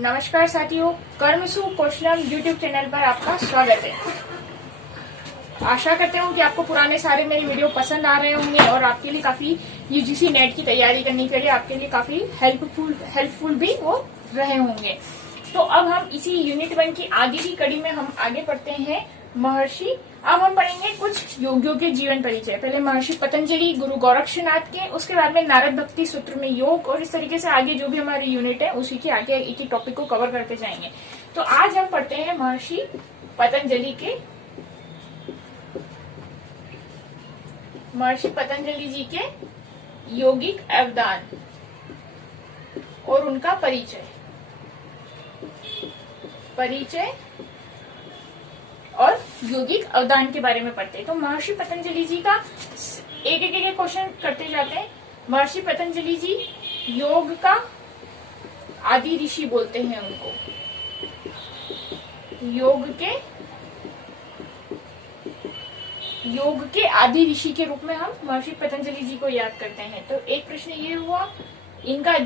नमस्कार साथियों, कर्मसु कौशलम यूट्यूब चैनल पर आपका स्वागत है। आशा करते हूँ कि आपको पुराने सारे मेरे वीडियो पसंद आ रहे होंगे और आपके लिए काफी यूजीसी नेट की तैयारी करने के लिए आपके लिए काफी हेल्पफुल भी वो रहे होंगे। तो अब हम इसी यूनिट 1 की आगे की कड़ी में हम आगे पढ़ते हैं महर्षि। अब हम पढ़ेंगे कुछ योगियों के जीवन परिचय। पहले महर्षि पतंजलि, गुरु गोरक्षनाथ के, उसके बाद में नारद भक्ति सूत्र में योग, और इस तरीके से आगे जो भी हमारी यूनिट है उसी के आगे एक ही टॉपिक को कवर करते जाएंगे। तो आज हम पढ़ते हैं महर्षि पतंजलि जी के योगिक अवदान और उनका परिचय और योगिक अवदान के बारे में पढ़ते हैं। तो महर्षि पतंजलि जी का एक एक क्वेश्चन करते जाते हैं। महर्षि पतंजलि जी योग का आदि ऋषि बोलते हैं उनको। योग के आदि ऋषि के रूप में हम महर्षि पतंजलि जी को याद करते हैं। तो एक प्रश्न ये हुआ, इनका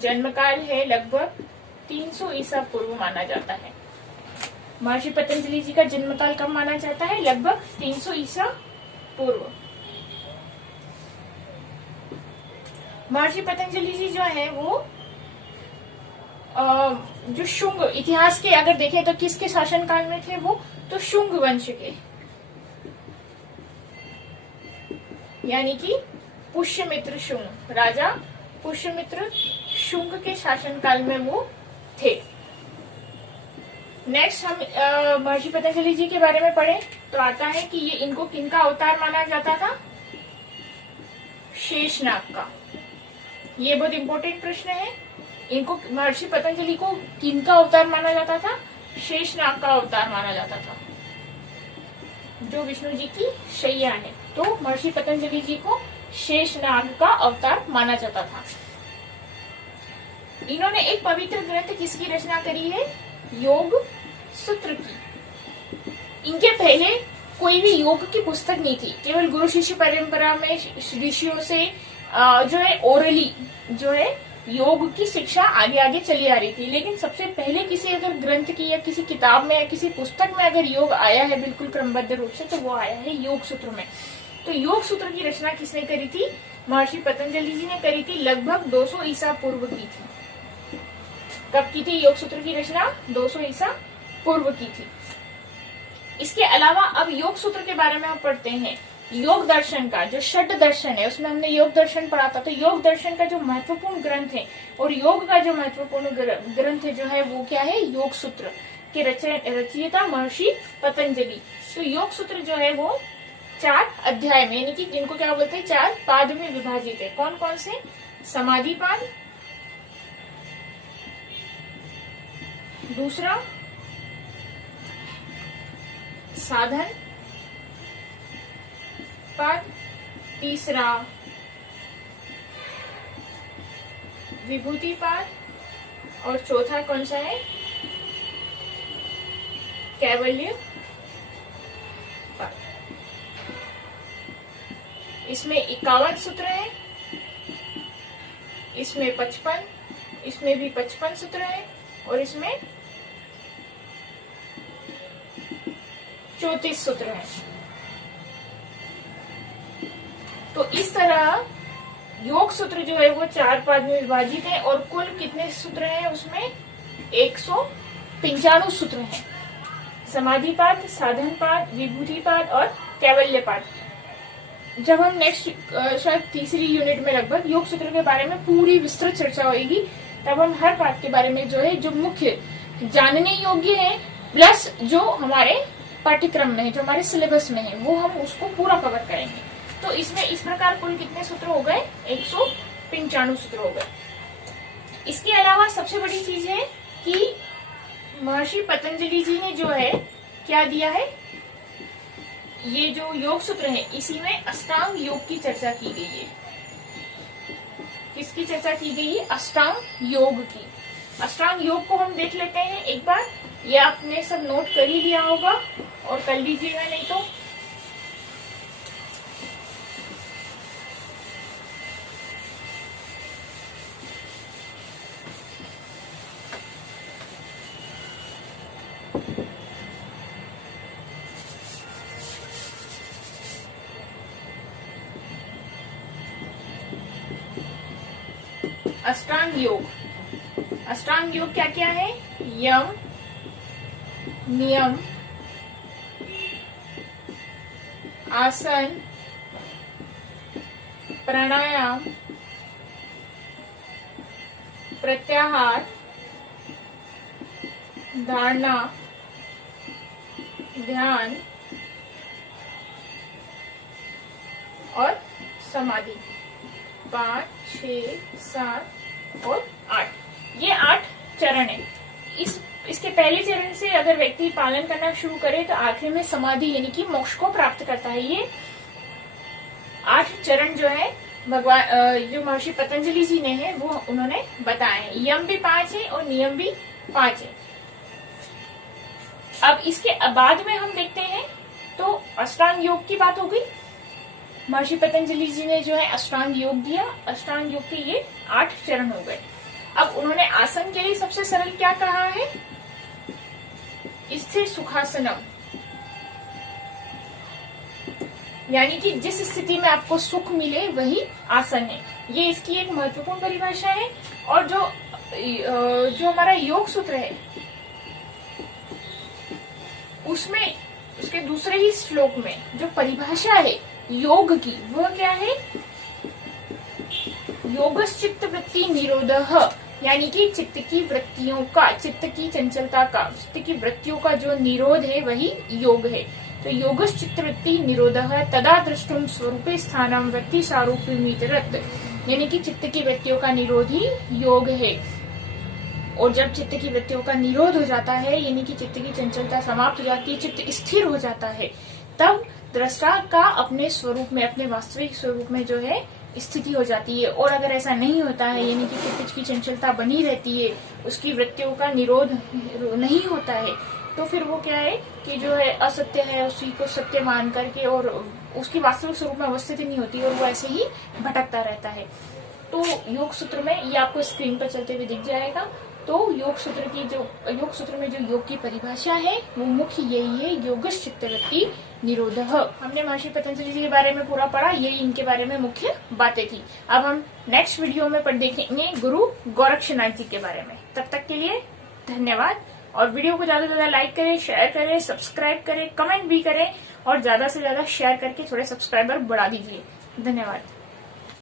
जन्मकाल है लगभग 300 ईसा पूर्व माना जाता है। महर्षि पतंजलि जी का जन्मकाल कब माना जाता है? लगभग 300 ईसा पूर्व। महर्षि पतंजलि जी जो है वो जो शुंग इतिहास के अगर देखें तो किसके शासनकाल में थे वो? तो शुंग वंश के, यानी कि पुष्यमित्र शुंग, राजा पुष्यमित्र शुंग के शासनकाल में वो थे। नेक्स्ट हम महर्षि पतंजलि जी के बारे में पढ़ें तो आता है कि ये इनको किनका अवतार माना जाता था? शेषनाग का। ये बहुत इंपॉर्टेंट प्रश्न है। इनको महर्षि पतंजलि को किनका अवतार माना जाता था? शेषनाग का अवतार माना जाता था, जो विष्णु जी की शैया है। तो महर्षि पतंजलि जी को शेषनाग का अवतार माना जाता था। इन्होंने एक पवित्र ग्रंथ किसकी रचना करी है? योग सूत्र की। इनके पहले कोई भी योग की पुस्तक नहीं थी, केवल गुरु शिष्य परंपरा में ऋषियों से जो है ओरली जो है योग की शिक्षा आगे आगे चली आ रही थी। लेकिन सबसे पहले किसी अगर ग्रंथ की या किसी किताब में या किसी पुस्तक में अगर योग आया है बिल्कुल क्रमबद्ध रूप से, तो वो आया है योग सूत्र में। तो योग सूत्र की रचना किसने करी थी? महर्षि पतंजलि जी ने करी थी। लगभग 200 ईसा पूर्व की थी। कब की थी योग सूत्र की रचना? 200 ईसा पूर्व की थी। इसके अलावा अब योग सूत्र के बारे में हम पढ़ते हैं। योग दर्शन का जो षड दर्शन है उसमें हमने योग दर्शन पढ़ा था। तो योग दर्शन का जो महत्वपूर्ण ग्रंथ है और योग का जो महत्वपूर्ण ग्रंथ है जो है वो क्या है? योग सूत्र के रचयिता महर्षि पतंजलि। तो योग सूत्र जो है वो 4 अध्याय में, यानी कि जिनको क्या बोलते हैं 4 पाद में विभाजित है। कौन कौन से? समाधि पाद, दूसरा साधन पाद, तीसरा विभूति पाद, और चौथा कौन सा है? कैवल्य पाद। इसमें 51 सूत्र है, इसमें 55, इसमें भी 55 सूत्र है, और इसमें 34 सूत्र है। तो इस तरह योग सूत्र जो है वो 4 पाद में विभाजित है, और कुल कितने सूत्र हैं उसमें? 195 सूत्र हैं। समाधि पाद, साधन पाद, विभूति पाद और कैवल्य पाद। जब हम नेक्स्ट शायद तीसरी यूनिट में लगभग योग सूत्र के बारे में पूरी विस्तृत चर्चा होगी, तब हम हर पाद के बारे में जो है जो मुख्य जानने योग्य है प्लस जो हमारे पाठ्यक्रम में है, जो हमारे सिलेबस में है, वो हम उसको पूरा कवर करेंगे। तो इसमें इस प्रकार कुल कितने सूत्र हो गए? 195 सूत्र हो गए। इसके अलावा सबसे बड़ी चीज है कि महर्षि पतंजलि जी ने जो है क्या दिया है? ये जो योग सूत्र है इसी में अष्टांग योग की चर्चा की गई है। किसकी चर्चा की गई है? अष्टांग योग की। अष्टांग योग को हम देख लेते हैं एक बार। ये आपने सब नोट कर ही लिया होगा और कर लीजिएगा, नहीं तो अष्टांग योग। अष्टांग योग क्या क्या है? यम, नियम, आसन, प्राणायाम, प्रत्याहार, धारणा, ध्यान और समाधि। 5, 6, 7 और 8, ये 8 चरण है। इसके पहले चरण से अगर व्यक्ति पालन करना शुरू करे तो आखिर में समाधि यानी कि मोक्ष को प्राप्त करता है। ये 8 चरण जो है भगवान जो महर्षि पतंजलि जी ने है वो उन्होंने बताए हैं। यम भी 5 है और नियम भी 5 है। अब इसके बाद में हम देखते हैं तो अष्टांग योग की बात हो गई। महर्षि पतंजलि जी ने जो है अष्टांग योग दिया। अष्टांग योग के ये 8 चरण हो गए। अब उन्होंने आसन के लिए सबसे सरल क्या कहा है? स्थिर सुखासनम, यानी कि जिस स्थिति में आपको सुख मिले वही आसन है। ये इसकी एक महत्वपूर्ण परिभाषा है। और जो हमारा योग सूत्र है उसमें उसके दूसरे ही श्लोक में जो परिभाषा है योग की वह क्या है? योगश्चित्त वृत्ति निरोधः, यानी कि चित्त की वृत्तियों का, चित्त की चंचलता का, चित्त की वृत्तियों का जो निरोध है वही योग है। तो योगश्चित्त वृत्ति निरोधः तदा द्रष्टुम स्वरूपे स्थानम वृत्ति सारूप्यमितरत्, यानी कि चित्त की वृत्तियों का निरोध ही योग है। और जब चित्त की वृत्तियों का निरोध हो जाता है यानी कि चित्त की चंचलता समाप्त हो जाती है, चित्त स्थिर हो जाता है, तब दृष्टा का अपने स्वरूप में, अपने वास्तविक स्वरूप में जो है स्थिति हो जाती है। और अगर ऐसा नहीं होता है यानी कि चित्त की चंचलता बनी रहती है, उसकी वृत्तियों का निरोध नहीं होता है, तो फिर वो क्या है कि जो है असत्य है उसी को सत्य मान करके और उसकी वास्तविक स्वरूप में अवस्थित नहीं होती और वो ऐसे ही भटकता रहता है। तो योग सूत्र में ये आपको स्क्रीन पर चलते हुए दिख जाएगा। तो योग सूत्र में जो योग की परिभाषा है वो मुख्य यही है, योगश्चित्त वृत्ति निरोधः। हमने महर्षि पतंजलि जी के बारे में पूरा पढ़ा, यही इनके बारे में मुख्य बातें थी। अब हम नेक्स्ट वीडियो में देखेंगे गुरु गोरक्षनाथ जी के बारे में। तब तक के लिए धन्यवाद। और वीडियो को ज्यादा से ज्यादा लाइक करें, शेयर करें, सब्सक्राइब करें, कमेंट भी करें और ज्यादा से ज्यादा शेयर करके थोड़े सब्सक्राइबर बढ़ा दीजिए। धन्यवाद।